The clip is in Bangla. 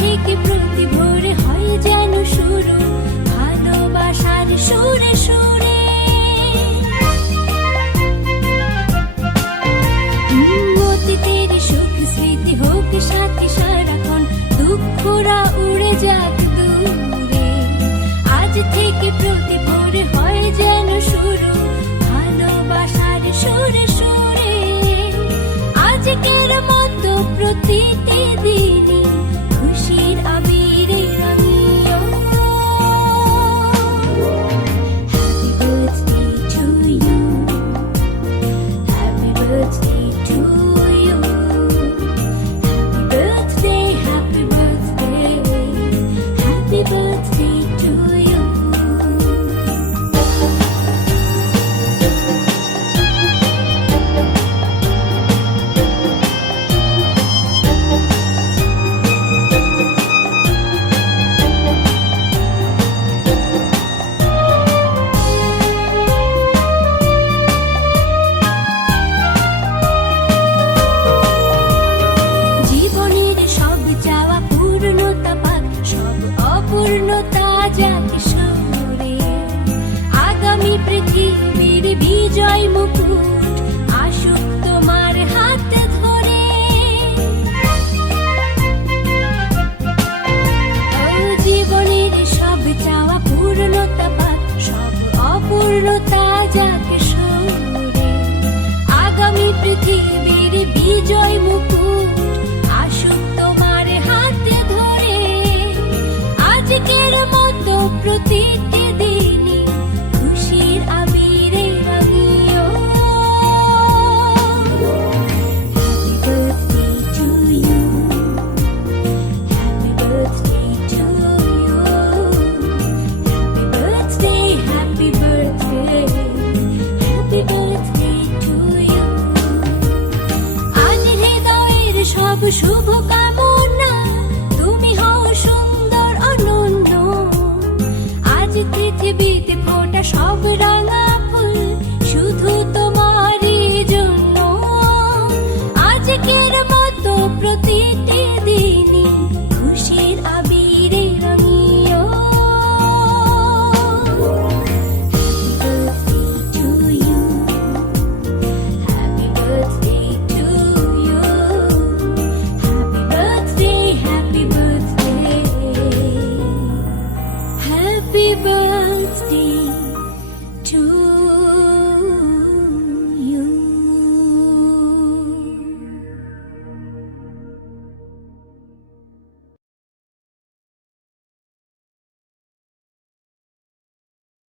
থেকে প্রতি ভোরে হয় যেন শুরু ভালোবাসার সুরে সুরে। অতীতের সুখ স্মৃতি হোক সাথে সারাক্ষণ, দুঃখরা উড়ে যাক দূরে। আজ থেকে প্রতি ভোরে হয় যেন শুরু ভালোবাসার সুরে সুরে। আজকের মতো প্রতিটি দিনই খুশির আবিরে রাঙিও। Happy birthday to you, happy birthday to you, happy birthday, happy birthday to you. জীবনের সব চাওয়া পূর্ণতা পাক, সব অপূর্ণতা যাকে সরে। আগামী পৃথিবীর বিজয় মুকুট আসুক তোমার হাত ধরে। জীবনের সব চাওয়া পূর্ণতা পাক, সব অপূর্ণতা যাকে সরে। আগামী পৃথিবীর বিজয় মুকুট আসুক তোমার হাতে ধরে। আজকের মতো প্রতিটি দিনই খুশির আবিরে রাঙিও। Happy birthday to you, happy birthday to you, happy birthday, happy birthday to you. আজ হৃদয়ের সব শুভ কামনা, তুমি হও সুন্দর অনন্য। আজ পৃথিবীতে ফোটা সব রাঙা ফুল শুধু তোমারই জন্য। আজকের মতো প্রতি